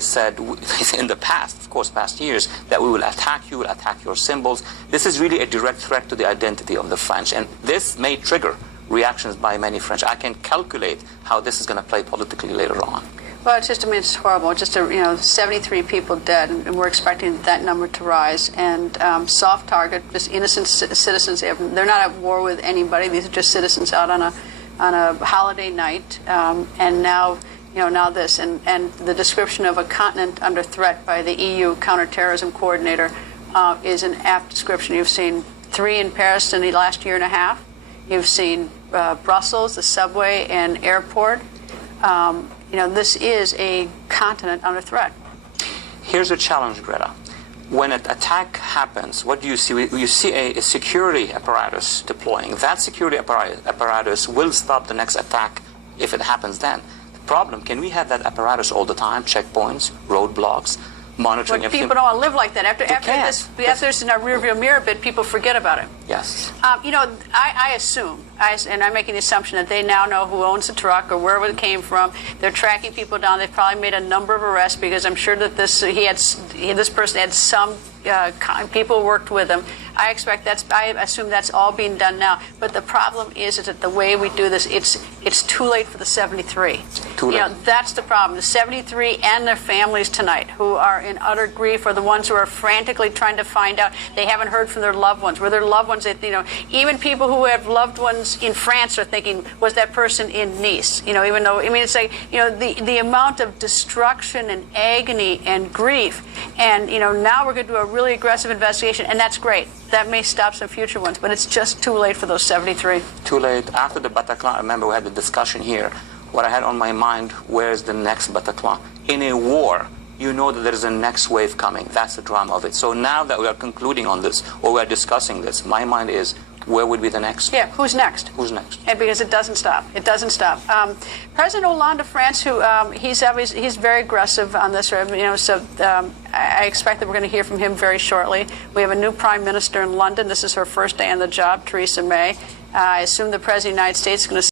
said in the past, of course, past years, that we will attack you, we'll attack your symbols. This is really a direct threat to the identity of the French, and this may trigger reactions by many French. I can calculate how this is going to play politically later on. Well, it's just, I mean, it's horrible. Just, 73 people dead, and we're expecting that number to rise. And soft target, just innocent citizens. They're not at war with anybody. These are just citizens out on a holiday night. And now, now this. And the description of a continent under threat by the EU counterterrorism coordinator is an apt description. You've seen 3 in Paris in the last year and a half. You've seen Brussels, the subway and airport. This is a continent under threat. Here's a challenge, Greta. When an attack happens, what do you see? You see a security apparatus deploying. That security apparatus will stop the next attack if it happens then. The problem, can we have that apparatus all the time? Checkpoints, roadblocks, monitoring. But people don't want to live like that. After this in our rearview mirror bit, people forget about it. Yes. I assume, and I'm making the assumption that they now know who owns the truck or wherever it came from. They're tracking people down. They've probably made a number of arrests because I'm sure that this person had some people worked with him. I assume that's all being done now. But the problem is that the way we do this, it's too late for the 73. Too late. That's the problem. The 73 and their families tonight, who are in utter grief, are the ones who are frantically trying to find out. They haven't heard from their loved ones. Were their loved ones that, even people who have loved ones in France are thinking, was that person in Nice? Even though, it's like, the amount of destruction and agony and grief. And, now we're going to do a really aggressive investigation, and that's great. That may stop some future ones, but it's just too late for those 73. Too late. After the Bataclan, I remember we had the discussion here. What I had on my mind, where's the next Bataclan? In a war, you know that there is a next wave coming. That's the drama of it. So now that we are concluding on this, or we are discussing this, my mind is, where would be the next? Yeah, who's next? Who's next? And because it doesn't stop. It doesn't stop. President Hollande of France, who he's very aggressive on this. I expect that we're going to hear from him very shortly. We have a new prime minister in London. This is her first day on the job, Theresa May. I assume the president of the United States is going to